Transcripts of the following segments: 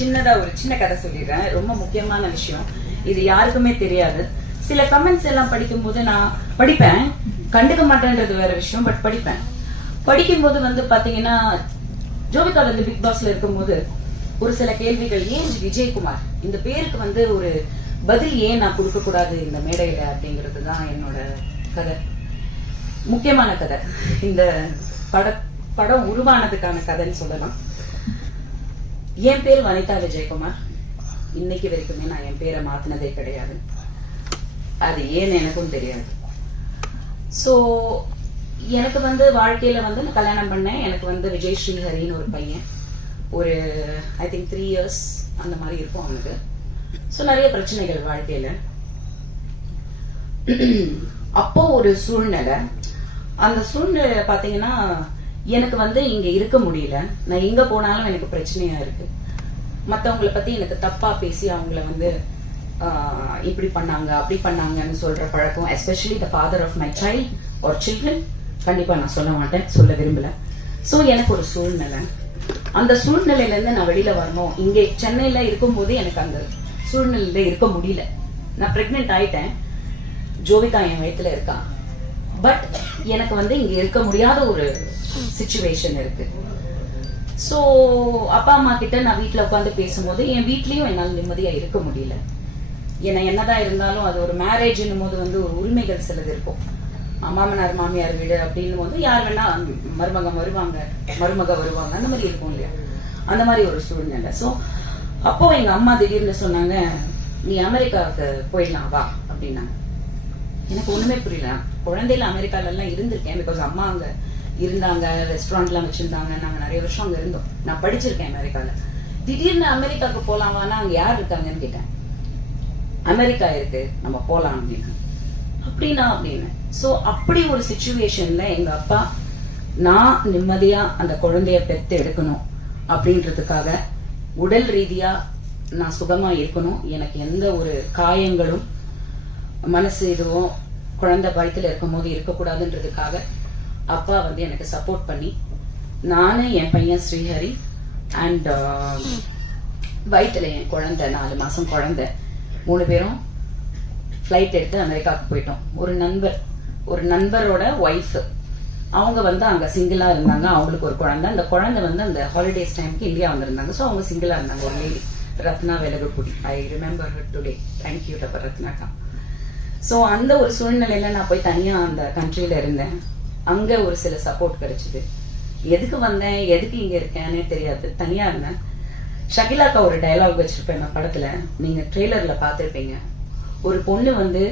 சின்னதா ஒரு சின்ன கதை சொல்லிடுறேன். ரொம்ப முக்கியமான விஷயம். இது யாருக்குமே தெரியாது. சில கமெண்ட்ஸ் எல்லாம் படிக்கும் போது நான் படிப்பேன், கண்டுக்க மாட்டேன்றது வேற விஷயம், பட் படிப்பேன். படிக்கும்போது வந்து பாத்தீங்கன்னா ஜோவிகா வந்து பிக் பாஸ்ல இருக்கும்போது ஒரு சில கேள்விகள், ஏன் விஜயகுமார் இந்த பேருக்கு வந்து ஒரு பதில் ஏன் நான் கொடுக்க கூடாது இந்த மேடையில அப்படிங்கிறது தான் என்னோட கதை, முக்கியமான கதை. இந்த படம் உருவானதுக்கான கதைன்னு சொல்லலாம். என் பேர் வனிதா விஜயகுமார். இன்னைக்கு வரைக்குமே நான் என் பேரை மாத்தினதே கிடையாது. அது ஏன்னு எனக்கும் தெரியாது. சோ எனக்கு வந்து வாழ்க்கையில வந்து நான் கல்யாணம் பண்ணேன். எனக்கு வந்து விஜய் ஸ்ரீஹரின்னு ஒரு பையன், ஒரு ஐ திங்க் 3 years அந்த மாதிரி இருக்கும் அவனுக்கு. சோ நிறைய பிரச்சனைகள் வாழ்க்கையில. அப்போ ஒரு சூழ்நிலை, அந்த சூழ்நிலை பாத்தீங்கன்னா எனக்கு வந்து இங்க இருக்க முடியல. நான் எங்க போனாலும் எனக்கு பிரச்சனையா இருக்கு. மத்தவங்களை பத்தி எனக்கு தப்பா பேசி அவங்கள வந்து இப்படி பண்ணாங்க அப்படி பண்ணாங்கன்னு சொல்ற பழக்கம், especially the father of my child or children, கண்டிப்பா நான் சொல்ல மாட்டேன், சொல்ல விரும்பல. சோ எனக்கு ஒரு சூழ்நிலை, அந்த சூழ்நிலையில இருந்து நான் வெளியில வரணும். இங்கே சென்னையில இருக்கும் போது எனக்கு அந்த சூழ்நிலையில இருக்க முடியல. நான் பிரெக்னென்ட் ஆயிட்டேன், ஜோவிகா என் வயித்துல இருக்கா, பட் எனக்கு வந்து இங்க இருக்க முடியாத ஒரு சிச்சுவேஷன் இருக்கு. சோ அப்பா அம்மா கிட்ட நான் வீட்டுல உட்காந்து பேசும்போது என் வீட்லயும் என்னால நிம்மதியா இருக்க முடியல. ஏன்னா என்னதான் இருந்தாலும் அது ஒரு மேரேஜ்னும் போது வந்து ஒரு உரிமைகள் சிலது இருக்கும். மாமனார் மாமியார் வீடு அப்படின்னு போது யார் வேணா மருமக வருவாங்க அந்த மாதிரி இருக்கும் இல்லையா, அந்த மாதிரி ஒரு சூழ்நிலை. சோ அப்போ எங்க அம்மா திடீர்னு சொன்னாங்க, நீ அமெரிக்காவுக்கு போயிடலாம் வா அப்படின்னாங்க. எனக்கு ஒண்ணுமே புரியல. குழந்தையில அமெரிக்கால எல்லாம் இருந்திருக்கேன், பிகாஸ் அம்மா அங்க இருந்தாங்க, ரெஸ்டாரண்ட் எல்லாம் வச்சிருந்தாங்க, நாங்க நிறைய வருஷம் அங்க இருந்தோம், நான் படிச்சிருக்கேன் அமெரிக்கால. திடீர்னு அமெரிக்காவுக்கு போலாமான்னா அங்க யார் இருக்காங்கன்னு கேட்டேன். அமெரிக்கா இருக்கு, நம்ம போலாம் அப்படின்னு. அப்படின்னா அப்படின்னு. சோ அப்படி ஒரு சிச்சுவேஷன்ல எங்க அப்பா நான் நிம்மதியா அந்த குழந்தைய பெத்து எடுக்கணும் அப்படின்றதுக்காக, உடல் ரீதியா நான் சுகமா இருக்கணும், எனக்கு எந்த ஒரு காயங்களும் மனசு இதுவும் குழந்தை வயிற்றுல இருக்கும் போது இருக்கக்கூடாதுன்றதுக்காக அப்பா வந்து எனக்கு சப்போர்ட் பண்ணி, நானு என் பையன் ஸ்ரீஹரி அண்ட் வயிற்றுல என் குழந்தை 4 மாசம் குழந்தை, 3 பேரும் ஃபிளைட் எடுத்து அமெரிக்காவுக்கு போயிட்டோம். ஒரு நண்பரோட ஒய்ஃப், அவங்க வந்து அங்க சிங்கிளா இருந்தாங்க, அவங்களுக்கு ஒரு குழந்தை. அந்த குழந்தை வந்து அந்த ஹாலிடேஸ் டைமுக்கு இந்தியா வந்திருந்தாங்க. ஸோ அவங்க சிங்கிளா இருந்தாங்க. ஒரு lady, Ratna Velagapudi, I remember her today, thank you டப்பர் ரத்னாக்கா. ஸோ அந்த ஒரு சூழ்நிலையில நான் போய் தனியா அந்த கண்ட்ரியில இருந்தேன். அங்க ஒரு சில சப்போர்ட் கிடைச்சது. எதுக்கு வந்தேன், எதுக்கு இங்க இருக்கேன்னே தெரியாது, தனியா இருந்தேன். ஷகிலாக்கா ஒரு டயலாக் வச்சிருப்பேன் நான் படத்துல, நீங்க ட்ரெய்லர்ல பாத்திருப்பீங்க. ஒரு பொண்ணு வந்து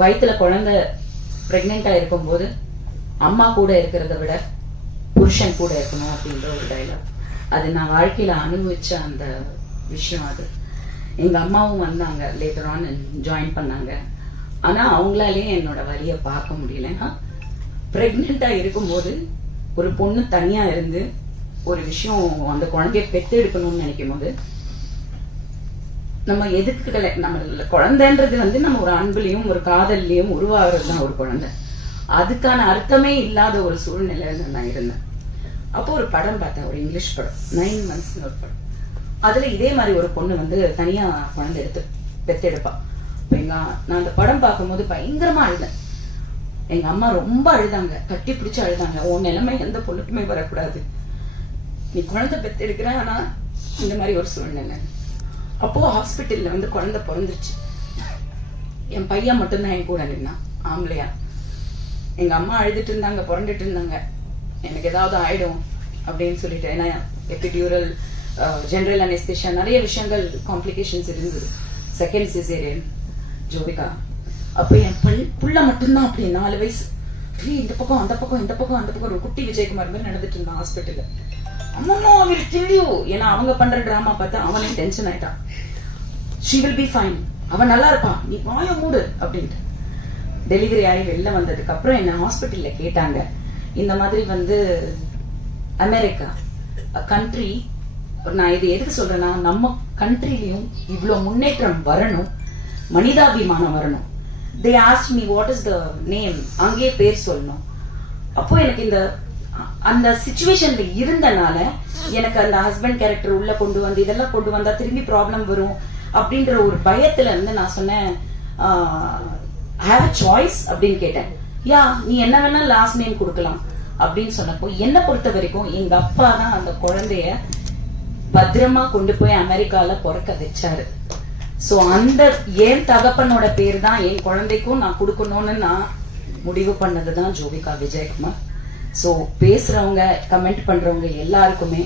வயிற்றுல குழந்தை பிரெக்னெண்டா இருக்கும் போது அம்மா கூட இருக்கிறத விட புருஷன் கூட இருக்கணும் அப்படின்ற ஒரு டயலாக். அது நான் வாழ்க்கையில அனுபவிச்ச அந்த விஷயம். அது எங்க அம்மாவும் வந்தாங்க, லேட்டர் ஆன் ஜாயின் பண்ணாங்க. ஆனா அவங்களாலே என்னோட வலிய பார்க்க முடியலன்னா, பிரெக்னெண்டா இருக்கும்போது ஒரு பொண்ணு தனியா இருந்து ஒரு விஷயம் அந்த குழந்தைய பெத்து எடுக்கணும்னு நினைக்கும் போது, நம்ம எதுக்கு நம்ம குழந்தைன்றது வந்து நம்ம ஒரு அன்புலயும் ஒரு காதல்லையும் உருவாகிறது தான் ஒரு குழந்தை. அதுக்கான அர்த்தமே இல்லாத ஒரு சூழ்நிலையில நான் இருந்தேன். அப்போ ஒரு படம் பார்த்தேன், ஒரு இங்கிலீஷ் படம், 9 months ஒரு படம். அதுல இதே மாதிரி ஒரு பொண்ணு வந்து தனியா குழந்தை எடுத்து பெத்தெடுப்பா. நான் அந்த படம் பார்க்கும்போது பயங்கரமா அழுதேன். எங்க அம்மா ரொம்ப அழுதாங்க, கட்டி பிடிச்சு அழுதாங்க. உன் நிலைமை எந்த பொண்ணுக்குமே வரக்கூடாது, நீ குழந்தை பெத்தெடுக்கிற, ஆனா இந்த மாதிரி ஒரு சூழ்நிலை. அப்போ ஹாஸ்பிட்டல்ல வந்து குழந்தை பிறந்துருச்சு. என் பையன் மட்டும்தான் என் கூட நின்னா, ஆம்பளையா. எங்க அம்மா அழுதுட்டு இருந்தாங்க, புரண்டுட்டு இருந்தாங்க, எனக்கு ஏதாவது ஆயிடும் அப்படின்னு சொல்லிட்டு. ஏன்னா எபிடியூரல், ஜெனரல் அனெஸ்தீசியா, நிறைய விஷயங்கள் காம்ப்ளிகேஷன்ஸ் இருந்தது. Second caesarean Jovika. அப்ப என் புள்ள மட்டும்தான் அப்படி 4 வயசு, இந்த பக்கம் அந்த பக்கம் இந்த பக்கம் அந்த பக்கம், ஒரு குட்டி விஜயகுமார் மாதிரி நடந்துட்டு இருந்தான் ஹாஸ்பிட்டல்ல. அம்மா will kill you. ஏன்னா அவங்க பண்ற டிராமா பார்த்து அவனே டென்ஷன் ஆயிட்டான். she will be fine, அவன் நல்லா இருப்பான், நீ வாய மூடு அப்படின்ட்டு. டெலிவரி ஆகி வெளில வந்ததுக்கு அப்புறம் என்ன ஹாஸ்பிட்டல்ல கேட்டாங்க, இந்த மாதிரி வந்து அமெரிக்கா கண்ட்ரி, நான் இது எதுக்கு சொல்றேன்னா, நம்ம கண்ட்ரிலயும் இவ்வளவு முன்னேற்றம் வரணும், மனிதாபிமானம் வரணும். they asked me what is the name, அங்கேயே பேர் சொல்லணும். அப்போ எனக்கு இந்த அந்த சிச்சுவேஷன்ல இருந்தனால எனக்கு அந்த ஹஸ்பண்ட் கேரக்டர் உள்ள கொண்டு வந்து இதெல்லாம் கொண்டு வந்தா திரும்பி ப்ராப்ளம் வரும் அப்படின்ற ஒரு பயத்துல இருந்து நான் சொன்னேன் ஹேவ் அ சாய்ஸ் அப்படின்னு கேட்டேன். யா நீ என்ன வேணா லாஸ்ட் நேம் கொடுக்கலாம் அப்படின்னு சொன்னப்போ என்னை பொறுத்த வரைக்கும் எங்க அப்பா தான் அந்த குழந்தைய பத்திரமா கொண்டு போய் அமெரிக்கால பிறக்க வச்சாரு. சோ அந்த என் தகப்பனோட பேர் தான் என் குழந்தைக்கும் நான் கொடுக்கணும்னு நான் முடிவு பண்ணதுதான் ஜோவிகா விஜயகுமார். சோ பேசுறவங்க கமெண்ட் பண்றவங்க எல்லாருக்குமே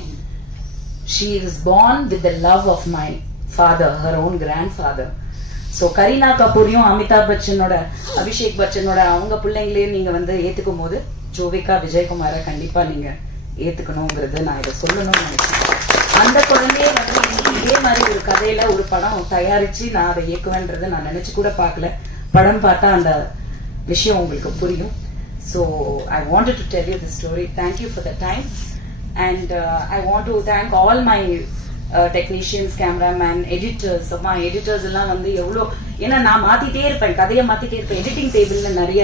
she is born with the love of my father, her own grandfather. So Kareena கபூரையும் அமிதாப் பச்சனோட அபிஷேக் பச்சனோட அவங்க பிள்ளைங்களையும் நீங்க வந்து ஏத்துக்கும் போது ஜோவிகா விஜயகுமார கண்டிப்பா நீங்க ஏத்துக்கணுங்கிறது நான் இதை சொல்லணும்னு நினைச்சேன். அந்த குழந்தைய வந்து இதே மாதிரி ஒரு கதையில ஒரு படம் தயாரிச்சு நான் அதை இயக்குவேன்றதை நான் நினைச்சு கூட பார்க்கல. படம் பார்த்தா அந்த விஷயம் உங்களுக்கு புரியும். So I wanted to tell you this story. Thank you for the time, and I want to thank all my technicians, cameraman, editors. My editors எல்லாம் வந்து எவ்வளோ, ஏன்னா நான் மாத்திட்டே இருப்பேன், கதையை மாத்திட்டே இருப்பேன். எடிட்டிங் டேபிள்ல நிறைய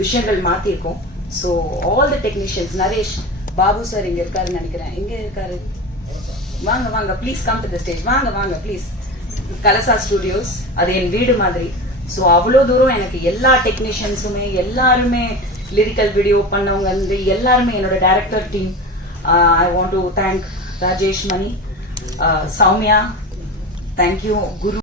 விஷயங்கள் மாத்திருக்கோம். So all the technicians, Naresh Babu sir இங்க இருக்காருன்னு நினைக்கிறேன். எங்க இருக்காரு? வாங்க வாங்க please come to the stage. வாங்க வாங்க ப்ளீஸ். கலசா ஸ்டுடியோஸ் அது என் வீடு மாதிரி. ஸோ அவ்வளோ தூரம் எனக்கு எல்லா டெக்னீஷியன்ஸுமே எல்லாருமே லிரிக்கல் வீடியோ பண்ணவங்க வந்து எல்லாருமே என்னோட director team. I want to thank Rajesh Mani, Soumya, thank you Guru,